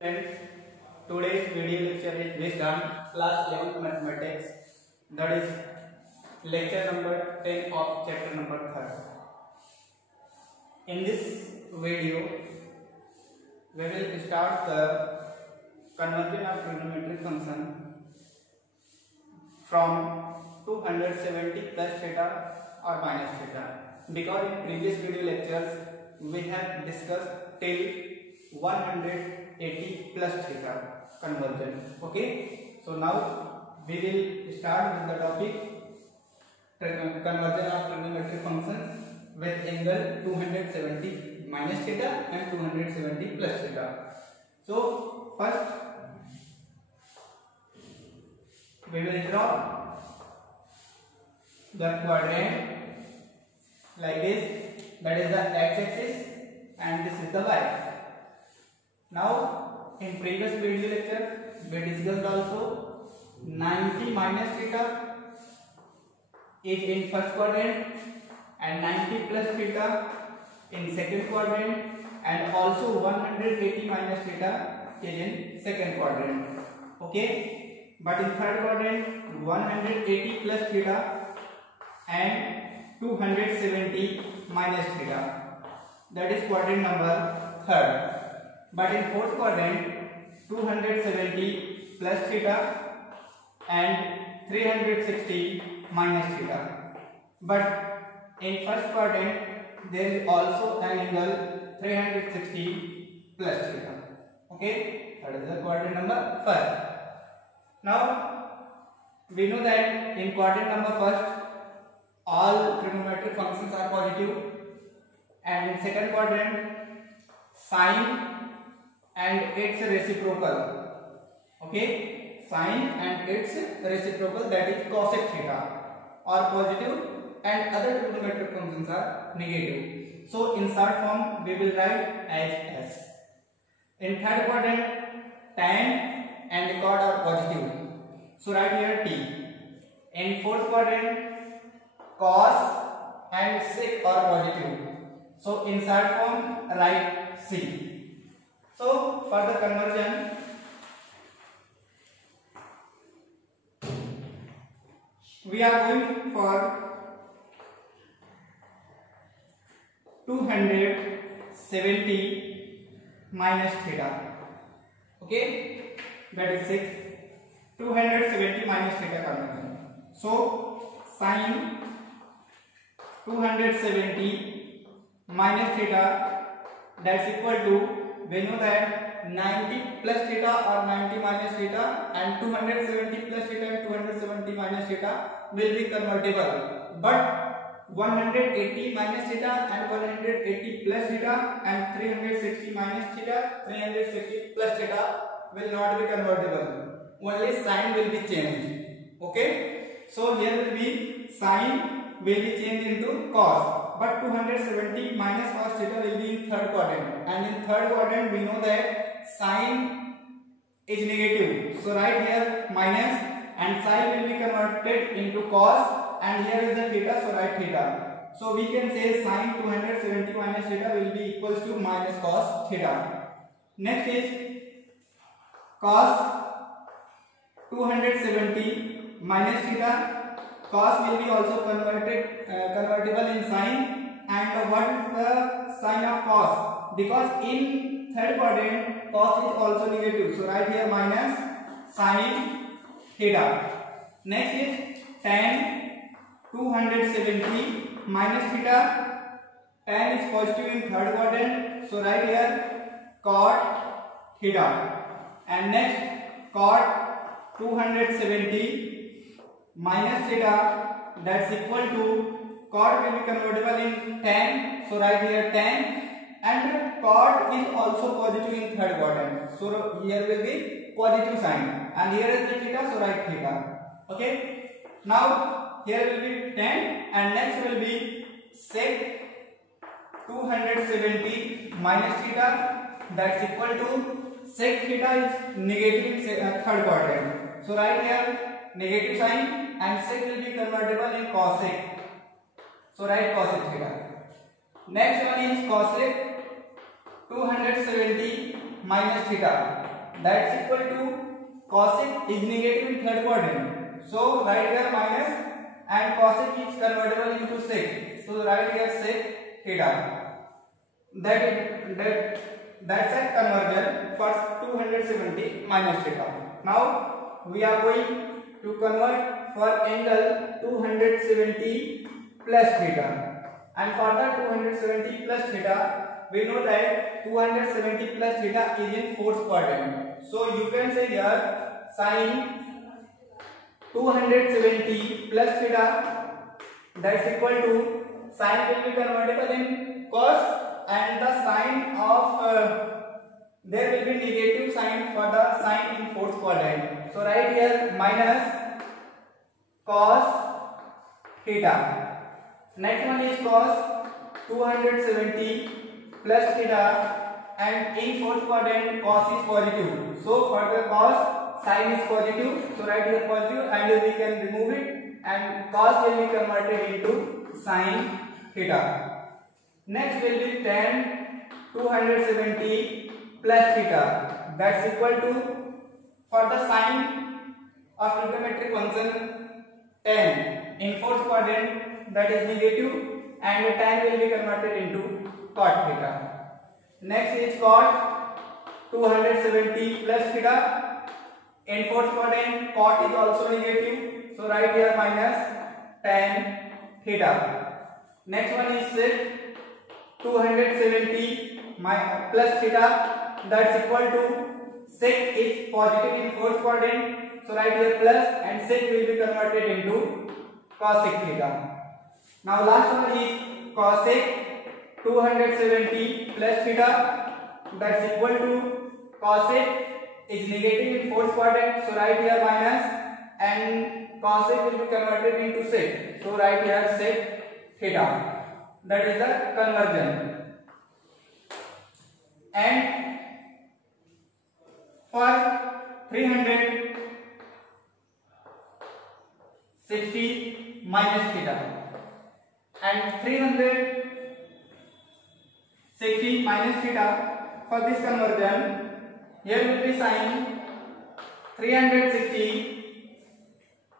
Friends, today's video lecture is based on class 11th mathematics, that is lecture number 10 of chapter number 3. In this video, we will start the conversion of trigonometric function from 270 plus theta or minus theta, because in previous video lectures we have discussed till 180 plus theta conversion. Okay, so now we will start with the topic conversion of trigonometric functions with angle 270 minus theta and 270 plus theta. So first we will draw the quadrant like this, that is the x-axis, and this is the y. Now in previous video lecture we discussed also 90 minus theta is in first quadrant and 90 plus theta in second quadrant, and also 180 minus theta is in second quadrant. Okay, but in third quadrant 180 plus theta and 270 minus theta, that is quadrant number third. But in fourth quadrant 270 plus theta and 360 minus theta. But in first quadrant there is also an angle 360 plus theta. Okay, that is the quadrant number first. Now we know that in quadrant number first all trigonometric functions are positive, and in second quadrant sine and its reciprocal, okay, sine and its reciprocal, that is cosec theta, are positive and other trigonometric functions are negative. So in short form we will write as S. In third quadrant tan and cot are positive, so write here T. In fourth quadrant cos and sec are positive, so in short form write C. So for the conversion we are going for 270 minus theta. Okay, that is 6. 270 minus theta conversion. So sin 270 minus theta, that's equal to, we know that 90 plus theta or 90 minus theta and 270 plus theta and 270 minus theta will be convertible, but 180 minus theta and 180 plus theta and 360 minus theta, 360 plus theta will not be convertible. Only sign will be changed. Okay, so here will be sign will be changed into cos, but 270 minus cos theta will be in third quadrant, and in third quadrant we know that sine is negative, so write here minus, and sine will be converted into cos, and here is the theta, so write theta. So we can say sine 270 minus theta will be equals to minus cos theta. Next is cos 270 minus theta. Cos will be also convertible in sine, and what is the sign of cos? Because in third quadrant cos is also negative, so write here minus sine theta. Next is tan 270 minus theta. Tan is positive in third quadrant, so write here cot theta. And next cot 270 minus theta, that's equal to, cot will be convertible in tan, so write here tan, and cot is also positive in third quadrant, so here will be positive sign, and here is the theta, so write theta. Okay, now here will be tan, and next will be sec 270 minus theta, that's equal to, sec theta is negative in third quadrant, so write here negative sign, and sec will be convertible in cosec, so write cosec theta. Next one is cosec 270 minus theta. That's equal to cosec is negative in third quadrant. So write here minus, and cosec is convertible into sec. So write here sec theta. That's a conversion for 270 minus theta. Now we are going to convert for angle 270 plus theta, and for the 270 plus theta we know that 270 plus theta is in fourth quadrant. So you can say here sin 270 plus theta, that's equal to sin will be convertible in cos, and the sign of there will be negative sign for the sign in fourth quadrant. So write here minus cos theta. Next one is cos 270 plus theta, and in fourth quadrant cos is positive. So for the cos, sin is positive. So write here positive, and we can remove it, and cos will be converted into sin theta. Next will be tan 270 plus theta. That's equal to, for the sign of trigonometric function tan in fourth quadrant, that is negative, and tan will be converted into cot theta. Next is cot 270 plus theta. In fourth quadrant, cot is also negative. So write here minus tan theta. Next one is sec 270 plus theta. That's equal to, sec is positive in fourth quadrant. So write here plus, and sec will be converted into cosec theta. Now last one is cosec 270 plus theta. That's equal to, cosec is negative in fourth quadrant. So write here minus, and cosec will be converted into sec. So write here sec theta. That is the conversion. And for 360 minus theta, and 360 minus theta, for this conversion here will be sin 360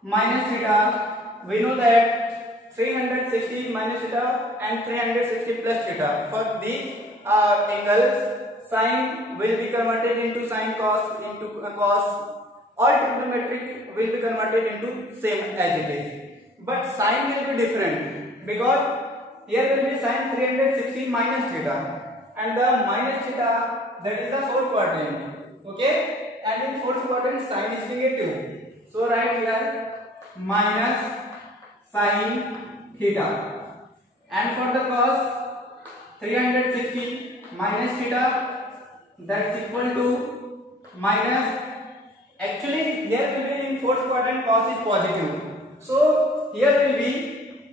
minus theta. We know that 360 minus theta and 360 plus theta, for these angles sin will be converted into sin cos into cos. All trigonometric will be converted into same as it is, but sin will be different, because here will be sin 360 minus theta, and the minus theta, that is the fourth quadrant. Okay, and in fourth quadrant sin is negative. So write here minus sin theta. And for the cos 360 minus theta, that's equal to minus, actually here will be in fourth quadrant cos is positive, so here will be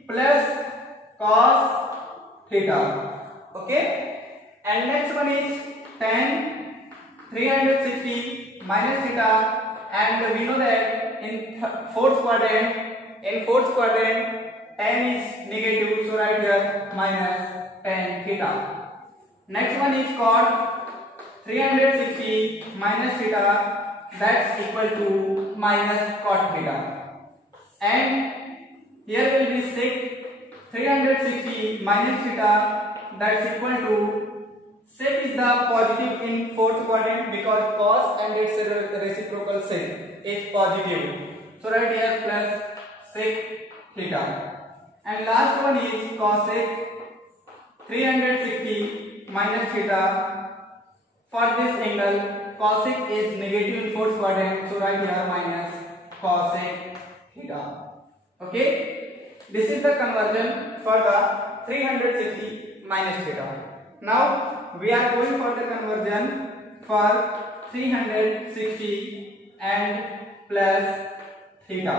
plus cos theta. Okay, and next one is tan 360 minus theta, and we know that in fourth quadrant tan is negative, so write here minus tan theta. Next one is cot 360 minus theta, that's equal to minus cot theta. And here will be sec 360 minus theta, that's equal to, sec is the positive in fourth quadrant, because cos and its reciprocal sec is positive. So write here plus sec theta. And last one is cosec 360 minus theta. For this angle, cosec is negative in fourth quadrant, so write here minus cosec theta. Okay, this is the conversion for the 360 minus theta. Now we are going for the conversion for 360 and plus theta.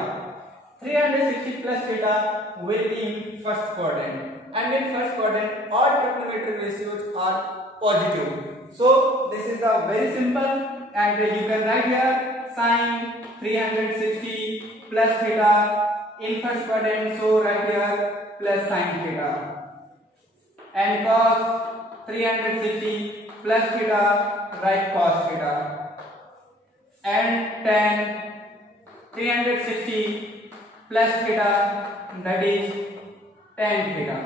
360 plus theta will be in first quadrant, and in first quadrant all trigonometric ratios are positive. So this is the very simple, and you can write here sin 360 plus theta in first quadrant, so write here plus sin theta, and cos 360 plus theta, write cos theta, and tan 360 plus theta, that is tan theta,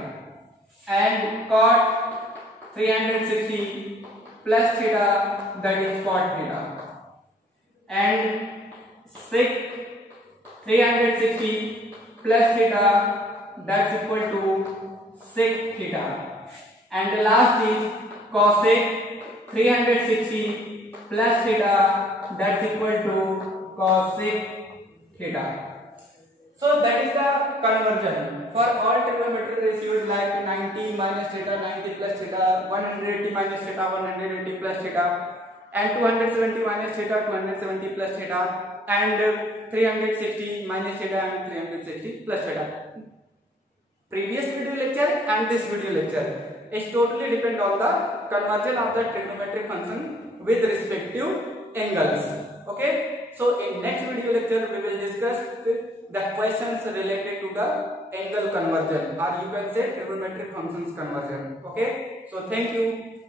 and cot 360 plus theta, that is cot theta, and sec 360 plus theta, that's equal to sec theta, and the last is cosec 360 plus theta, that's equal to cosec theta. So that is the conversion for all trigonometric ratios like 90 minus theta, 90 plus theta, 180 minus theta, 180 plus theta, and 270 minus theta, 270 plus theta, and 360 minus theta and 360 plus theta. Previous video lecture and this video lecture is totally depend on the conversion of the trigonometric function with respective angles. Okay, so in next video lecture we will discuss the questions related to the angle conversion, or you can say trigonometric functions conversion. Okay, so thank you.